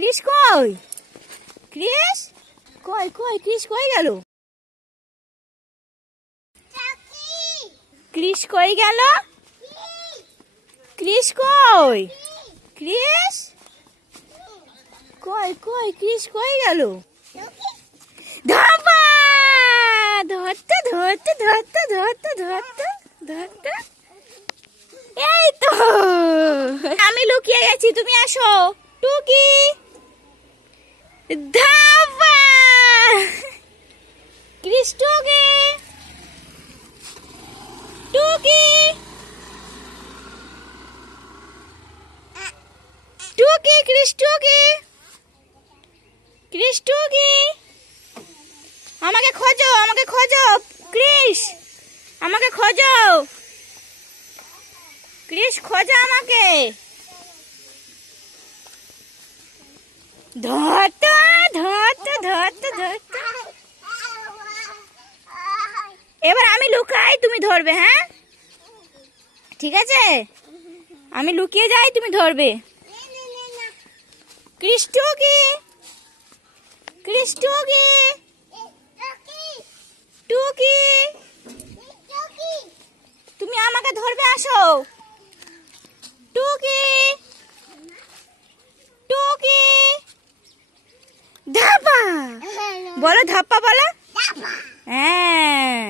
Chris কই? Chris কই কই? ক্রিস কই গেল? ক্রিস কই গেল? ক্রিস কই? ক্রিস কই কই? ক্রিস কই গেল? ধাপা! ধরতে ধরতে ধরতে ধরতে ধরতে ধরতে, এই তো আমি লুকিয়ে গেছি, তুমি আসো। টুকি ধাপা! ক্রিস টুকি টুকি টুকি ক্রিস টুকি ক্রিস টুকি, আমাকে খোঁজো, আমাকে খোঁজো। ক্রিস আমাকে খোঁজো, ক্রিস খোঁজো আমাকে। ধরতে ধরতে ধরতে ধরতে, এবার আমি লুকাই, তুমি ধরবে। হ্যাঁ ঠিক আছে, আমি লুকিয়ে যাই, তুমি ধরবে। ক্রিস টুকি ক্রিস টুকি টুকি, তুমি আমাকে ধরবে, আসো। টুকি টুকি ধাপা বলো, ধাপ্পা বলো। হ্যাঁ